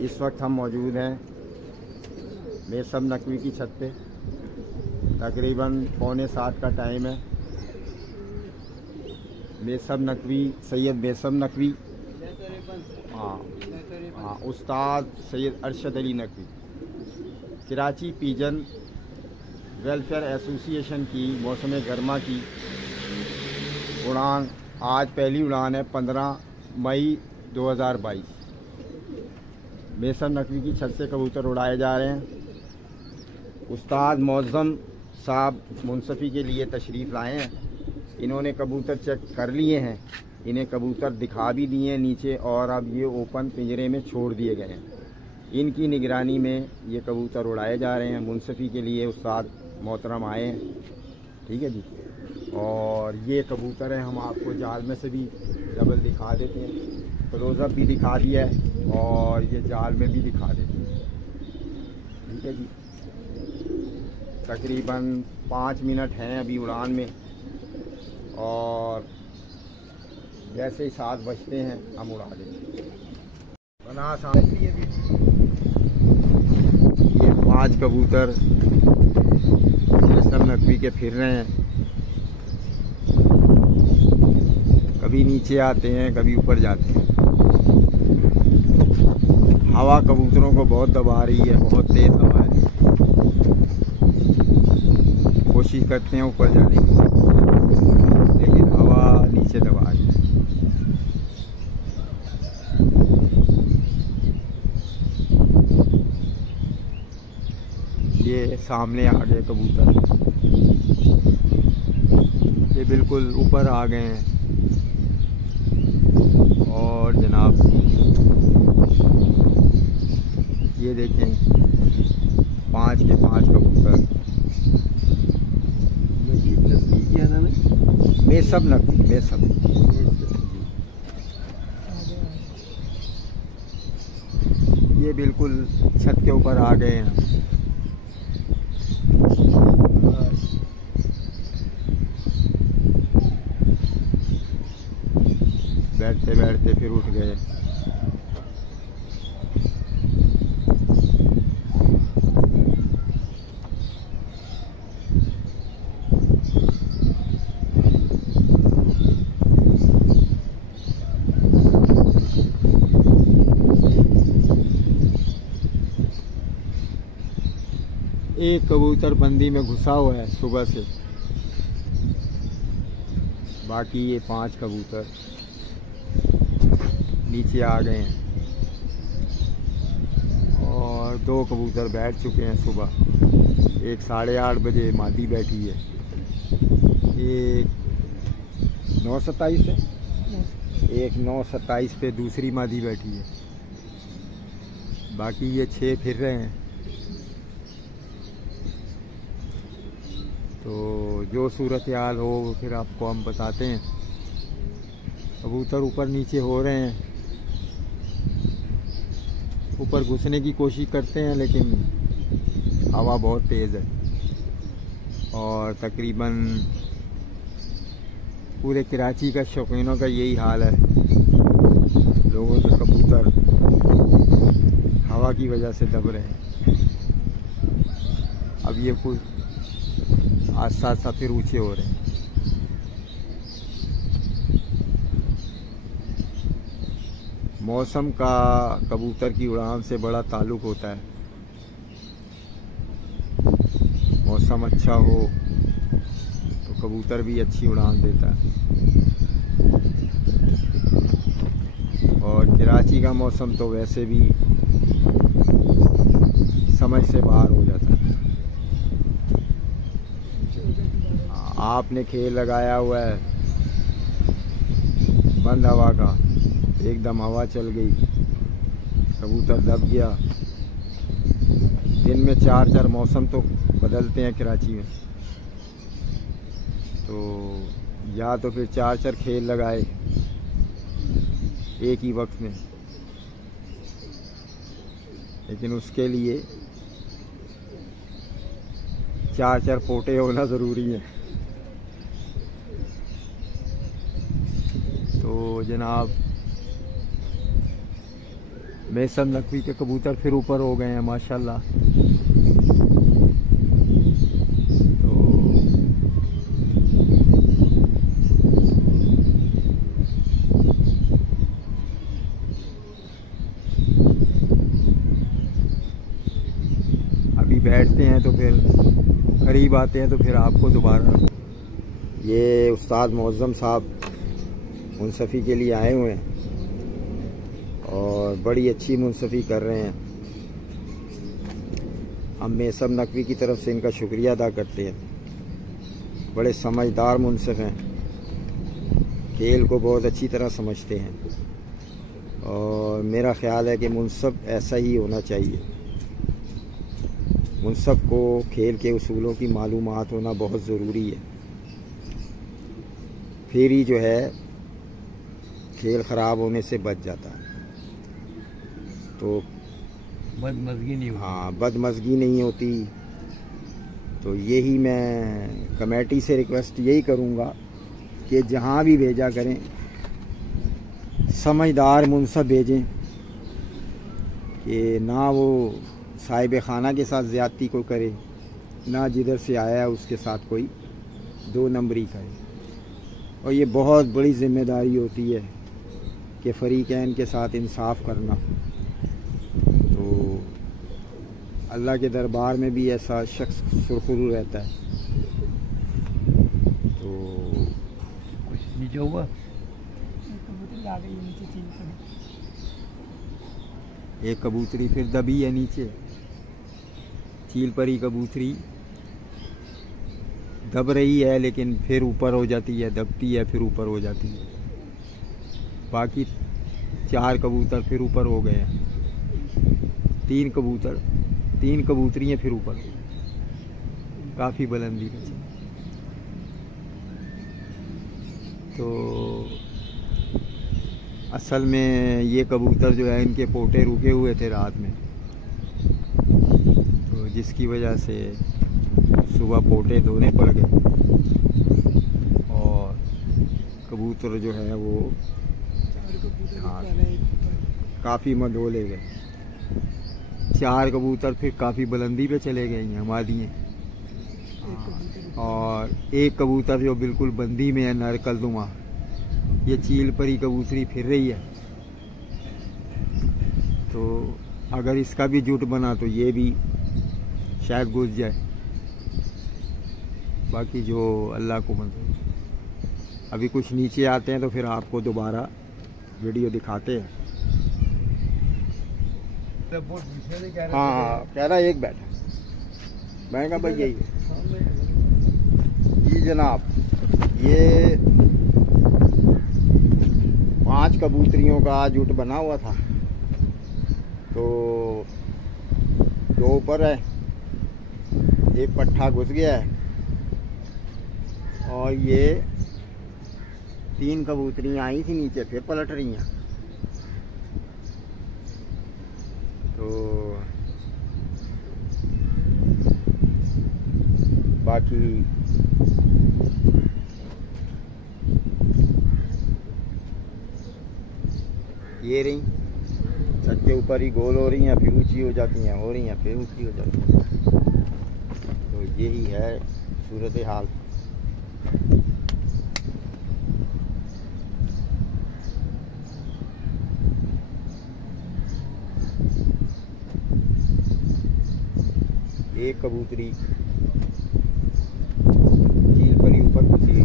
इस वक्त हम मौजूद हैं बेसम नकवी की छत पे। तकरीबन 6:45 का टाइम है। बेसम नकवी, सैयद बेसम नकवी, हाँ, उस्ताद Syed Arshad Ali Naqvi, Karachi pigeon welfare association की मौसम गर्मा की उड़ान, आज पहली उड़ान है 15 मई 2022। बेसम नकवी की छत से कबूतर उड़ाए जा रहे हैं। उस्ताद मौज़म साहब मुंसफ़ी के लिए तशरीफ़ लाए हैं। इन्होंने कबूतर चेक कर लिए हैं, इन्हें कबूतर दिखा भी दिए हैं नीचे, और अब ये ओपन पिंजरे में छोड़ दिए गए हैं। इनकी निगरानी में ये कबूतर उड़ाए जा रहे हैं। मुंसफ़ी के लिए उस्ताद मोहतरम आए हैं, ठीक है जी। और ये कबूतर हैं, हम आपको जाल में से भी डबल दिखा देते हैं, क्लोज़अप भी दिखा दिया है और ये जाल में भी दिखा देते हैं, ठीक है जी। तकरीबन 5 मिनट हैं अभी उड़ान में, और जैसे ही 7 बजते हैं हम उड़ा देंगे। बना सामने ये 5 कबूतर बेसम नकवी के फिर रहे हैं। कभी नीचे आते हैं, कभी ऊपर जाते हैं। हवा कबूतरों को बहुत दबा रही है, बहुत तेज़ हवा है। कोशिश करते हैं ऊपर जाने की, लेकिन हवा नीचे दबा रही है। ये सामने आ गए कबूतर, ये बिल्कुल ऊपर आ गए हैं। और जनाब ये देखें 5 के 5 कबूतर। क्या नाम है? बेसम नकवी, बेसम। ये बिल्कुल छत के ऊपर आ गए हैं। बैठते बैठते फिर उठ गए। एक कबूतर बंदी में घुसा हुआ है सुबह से, बाकी ये 5 कबूतर नीचे आ गए हैं, और 2 कबूतर बैठ चुके हैं सुबह। एक 8:30 बजे मादी बैठी है, एक 9:27 पे, एक 9:27 पे दूसरी मादी बैठी है। बाकी ये 6 फिर रहे हैं। तो जो सूरत हाल हो फिर आपको हम बताते हैं। कबूतर ऊपर नीचे हो रहे हैं, ऊपर घुसने की कोशिश करते हैं, लेकिन हवा बहुत तेज़ है। और तकरीबन पूरे कराची का शौकीनों का यही हाल है। लोगों के कबूतर हवा की वजह से दब रहे हैं। अब ये कुछ आस्ता आस्ता फिर ऊँचे हो रहे हैं। मौसम का कबूतर की उड़ान से बड़ा ताल्लुक़ होता है। मौसम अच्छा हो तो कबूतर भी अच्छी उड़ान देता है। और कराची का मौसम तो वैसे भी समझ से बाहर हो जाता है। आपने खेल लगाया हुआ है बंद हवा का, एकदम हवा चल गई, कबूतर दब गया। दिन में 4 मौसम तो बदलते हैं कराची में, तो या तो फिर 4 खेल लगाए एक ही वक्त में, लेकिन उसके लिए 4 पोटे होना ज़रूरी है। तो जनाब मेसम नकवी के कबूतर फिर ऊपर हो गए हैं माशाल्लाह। तो अभी बैठते हैं तो फिर करीब आते हैं तो फिर आपको दोबारा। ये उस्ताद मुअज़्ज़म साहब मुनसफ़ी के लिए आए हुए हैं और बड़ी अच्छी मुनसफ़ी कर रहे हैं। हम मेसम नकवी की तरफ से इनका शुक्रिया अदा करते हैं। बड़े समझदार मुनसिफ़ हैं, खेल को बहुत अच्छी तरह समझते हैं और मेरा ख़्याल है कि मुनसिफ़ ऐसा ही होना चाहिए। मुनसिफ़ को खेल के उसूलों की मालूमात होना बहुत ज़रूरी है, फिर ही जो है खेल ख़राब होने से बच जाता है। तो बदमज़गी नहीं होती। हाँ, बदमज़गी नहीं होती। तो यही मैं कमेटी से रिक्वेस्ट यही करूँगा कि जहाँ भी भेजा करें समझदार मुनसिफ़ भेजें कि ना वो साहिब खाना के साथ ज़्यादती को करे, ना जिधर से आया है उसके साथ कोई दो नंबरी करे। और ये बहुत बड़ी ज़िम्मेदारी होती है कि फ़रीक़ैन के साथ इंसाफ़ करना। तो अल्लाह के दरबार में भी ऐसा शख्स सुरखरू रहता है। तो कुछ नीचे हुआ, एक कबूतरी फिर दबी है नीचे। चील परी कबूतरी दब रही है लेकिन फिर ऊपर हो जाती है, दबती है फिर ऊपर हो जाती है। बाकी 4 कबूतर फिर ऊपर हो गए हैं। 3 कबूतरियाँ फिर ऊपर, काफ़ी बुलंदी पे चली। तो असल में ये कबूतर जो है इनके पोटे रुके हुए थे रात में, तो जिसकी वजह से सुबह पोटे धोने पड़ गए और कबूतर जो है वो काफ़ी मधोले गए। 4 कबूतर फिर काफ़ी बुलंदी पे चले गए हैं हमारी हैं, और एक कबूतर जो बिल्कुल बंदी में है नर कलदुमा, ये चील परी कबूतरी फिर रही है। तो अगर इसका भी जुट बना तो ये भी शायद घुस जाए। बाकी जो अल्लाह को मंजूर। अभी कुछ नीचे आते हैं तो फिर आपको दोबारा वीडियो दिखाते हैं। हाँ, कह रहा है एक बैठा महंगा भाई यही है जी जनाब। ये 5 कबूतरियों का जुट बना हुआ था, तो 2 ऊपर है, एक पट्ठा घुस गया है और ये 3 कबूतरियाँ आई थी नीचे फिर पलट रही हैं। तो बाकी ये रही छत के ऊपर ही गोल हो रही हैं, फिर ऊंची हो जाती हैं, हो रही हैं फिर ऊंची हो जाती हैं। तो यही है सूरत हाल। एक कबूतरी चील परी ऊपर घुसी,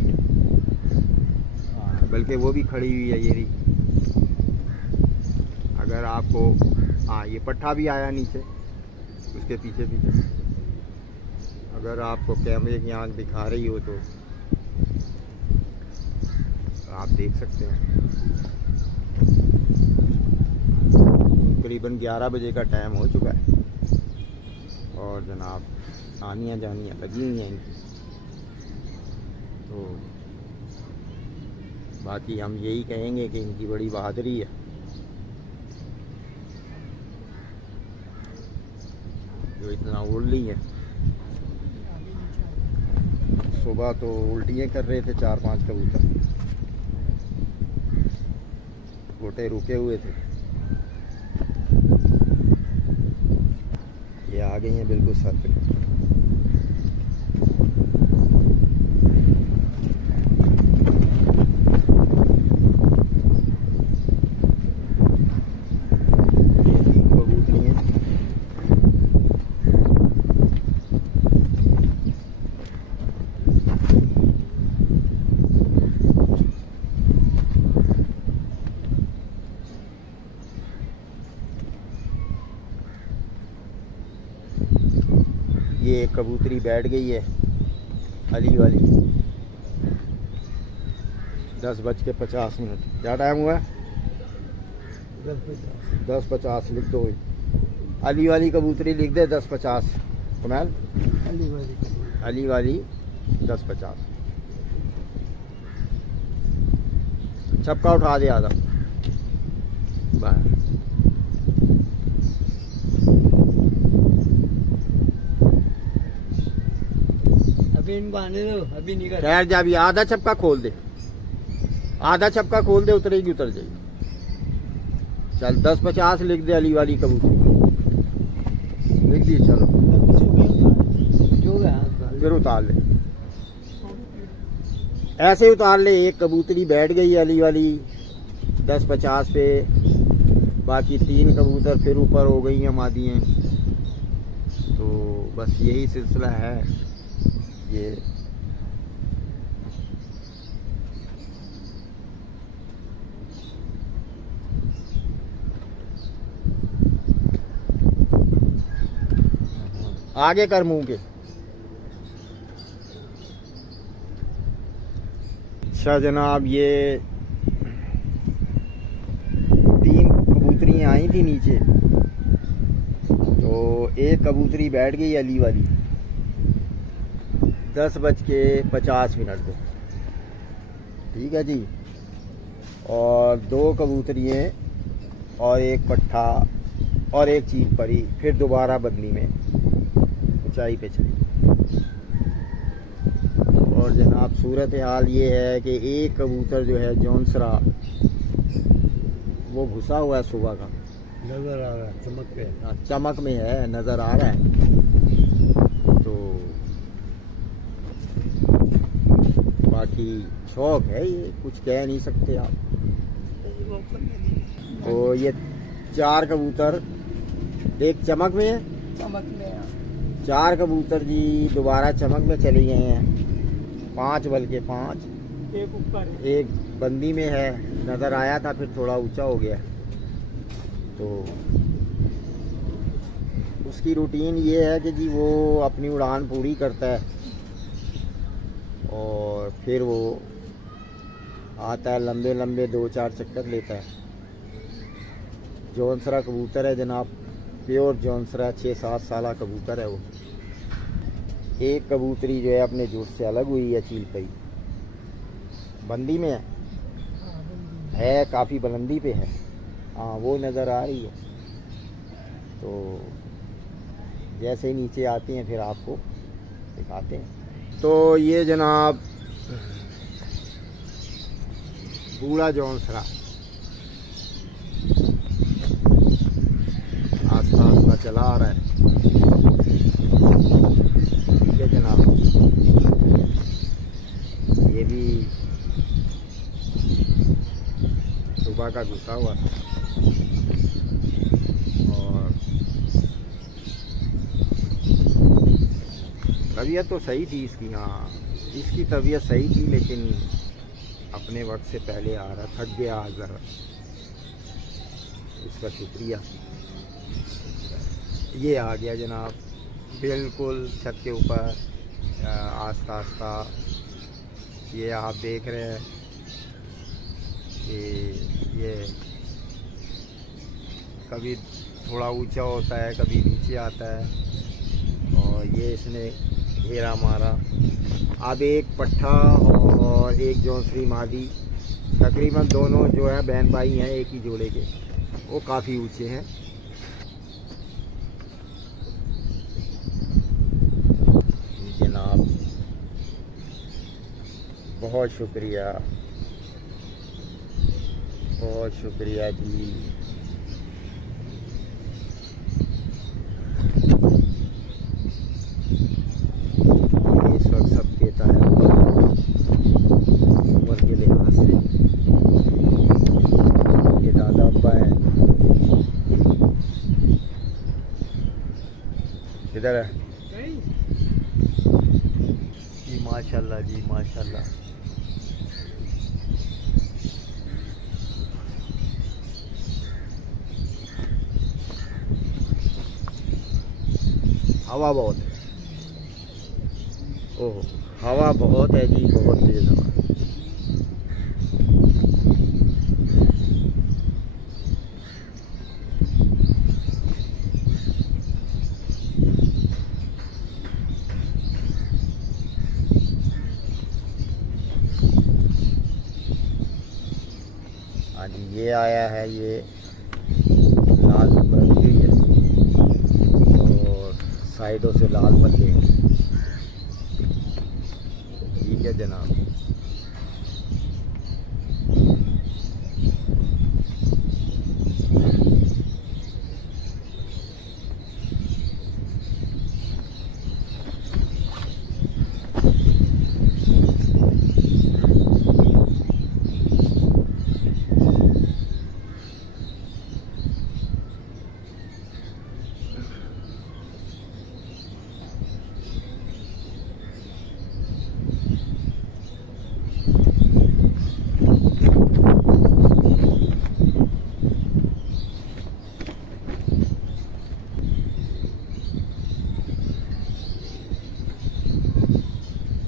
बल्कि वो भी खड़ी हुई है ये रही। अगर आपको हाँ, ये पट्ठा भी आया नीचे उसके पीछे पीछे। अगर आपको कैमरे की आंख दिखा रही हो तो आप देख सकते हैं। करीबन 11 बजे का टाइम हो चुका है और जनाब आनियाँ जानियाँ लगी हुई हैं इनकी। तो बाकी हम यही कहेंगे कि इनकी बड़ी बहादुरी है जो इतना उड़ ली है। सुबह तो उल्टियाँ कर रहे थे 4-5 कबूतर, गोटे रुके हुए थे। आ गई हैं बिल्कुल सर पे। ये एक कबूतरी बैठ गई है अली वाली। 10:50 क्या टाइम हुआ है? 10:50 लिख दो। अली वाली कबूतरी लिख दे 10:50। कमाल अली वाली 10:50। चपका उठा दे आधा बाहर। अभी इनको आने दो, अभी नहीं कर। ठहर जा, अभी आधा चपका खोल दे, आधा चपका खोल दे, उतरेगी उतर जाएगी। चल 10:50 लिख दे अली वाली कबूतरी लिख दी। चलो जो गया फिर उतार ले, ऐसे उतार ले। एक कबूतरी बैठ गई अली वाली 10:50 पे, बाकी 3 कबूतर फिर ऊपर हो गई हैं मादी हैं। तो बस यही सिलसिला है ये। आगे कर मुंह के। अच्छा जनाब, ये 3 कबूतरियाँ आई थी नीचे, तो एक कबूतरी बैठ गई अली वाली 10:50 पे। ठीक है जी। और 2 कबूतरियाँ और एक पट्ठा और एक चील परी फिर दोबारा बदली में ऊंचाई पे चली। और जनाब सूरत हाल ये है कि एक कबूतर जो है जौनसरा वो घुसा हुआ है सुबह का, नजर आ रहा है, चमक पे चमक में है, नजर आ रहा है। तो बाकी शौक है ये, कुछ कह नहीं सकते आप। तो ये 4 कबूतर एक चमक में है, चमक में 4 कबूतर जी दोबारा चमक में चले गए हैं। 5 बल्कि 5, एक ऊपर है। एक बंदी में है, नजर आया था फिर थोड़ा ऊंचा हो गया। तो उसकी रूटीन ये है कि जी वो अपनी उड़ान पूरी करता है और फिर वो आता है, लंबे लंबे 2-4 चक्कर लेता है। जौनसरा कबूतर है जनाब, प्योर जौनसरा, 6-7 साल कबूतर है वो। एक कबूतरी जो है अपने झूठ से अलग हुई है, चील पई बंदी में है, काफ़ी बुलंदी पे है। हाँ वो नज़र आ रही है। तो जैसे ही नीचे आती हैं फिर आपको दिखाते हैं। तो ये जनाब बूढ़ा जौनसरा आस्ता आस्ता चला आ रहा है। ठीक है जनाब, ये भी सुबह का घुसा हुआ था और तबीयत तो सही थी इसकी। हाँ इसकी तबीयत सही थी, लेकिन अपने वक्त से पहले आ रहा, थक गया ज़रा। इसका शुक्रिया। ये आ गया जनाब बिल्कुल छत के ऊपर आस्ता आस्ता। ये आप देख रहे हैं कि ये कभी थोड़ा ऊंचा होता है, कभी नीचे आता है। और ये इसने घेरा मारा। अब एक पट्ठा और एक जौनसरी मादी, तकरीबन दोनों जो है बहन भाई हैं एक ही जोड़े के, वो काफ़ी ऊंचे हैं। जनाब बहुत शुक्रिया, बहुत शुक्रिया जी। किधर है जी? माशाल्लाह जी माशाल्लाह। हवा बहुत है। ओह हवा बहुत है जी, बहुत तेज हवा। हाँ जी, ये आया है, ये लाल रखी हुई है और साइडों से लाल पत्ते हैं। ठीक है जनाब।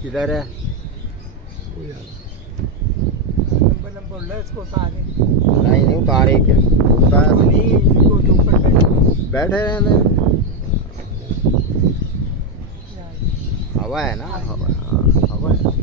किधर है? नंबर ले इसको उतारे। नहीं उतारे क्या उतार नहीं इनको जो ऊपर बैठे रहने। बैठे हवा है ना, हवा हवा है।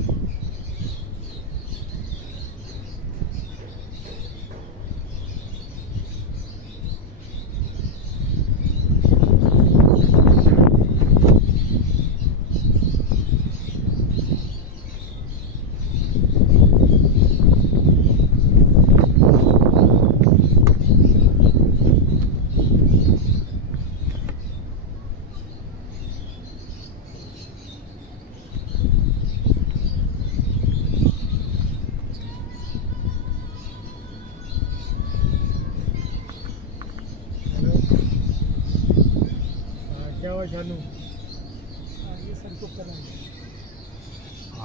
क्या हुआ जानू? ये सर को कराएंगे।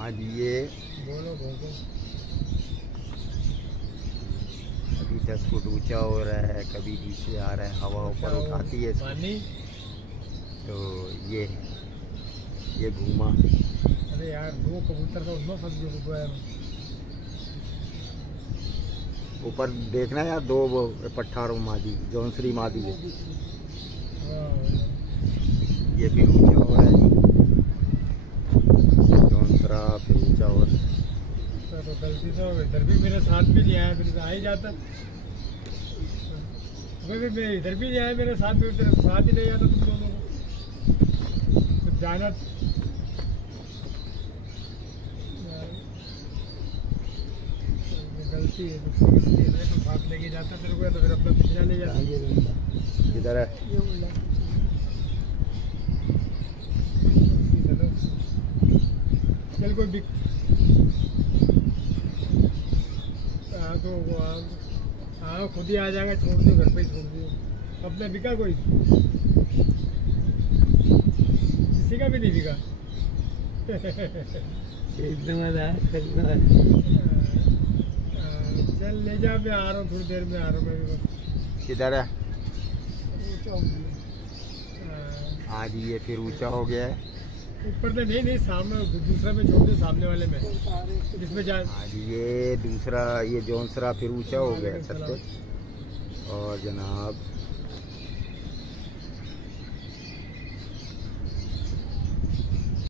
आज ये बोलो बोलो। कभी 10 फुट ऊंचा हो रहा है, कभी नीचे आ रहा है, हवा ऊपर उठाती है इसको। पानी तो ये घूमा। अरे यार दो कबूतर का उसमें फंस गया। ऊपर देखना यार, दो वो पट्ठारों मादी जौनसरी मादी है। ये भी ऊंचा हो रहा है जी, जौनसरा फिर ऊंचा हो रहा है। तो गलती से इधर भी मेरे साथ भी नहीं आया, फिर आ ही जाता। मैं इधर भी नहीं आया मेरे साथ भी, तेरे साथ ही नहीं आता तुम दोनों को तो जाना। गलती है तो साथ लेके जाता तेरे को, तो फिर अपना पिछड़ा ले जाता। किधर है? चल कोई बिक तो हाँ खुद ही आ जाएगा, छोड़ दियो घर पे ही छोड़ दियो। अपने बिका कोई? किसी का भी नहीं बिका। चल ले जा, मैं आ रहा हूँ थोड़ी देर में आ रहा हूँ मैं भी बस। किधर है? ऊंचा हो गया। आज ये फिर ऊंचा हो गया है। ऊपर में नहीं सामने दूसरा में छोड़ दे, सामने वाले में जिसमें जा। आज ये दूसरा ये जौनसरा फिर ऊंचा हो गया छत पे। और जनाब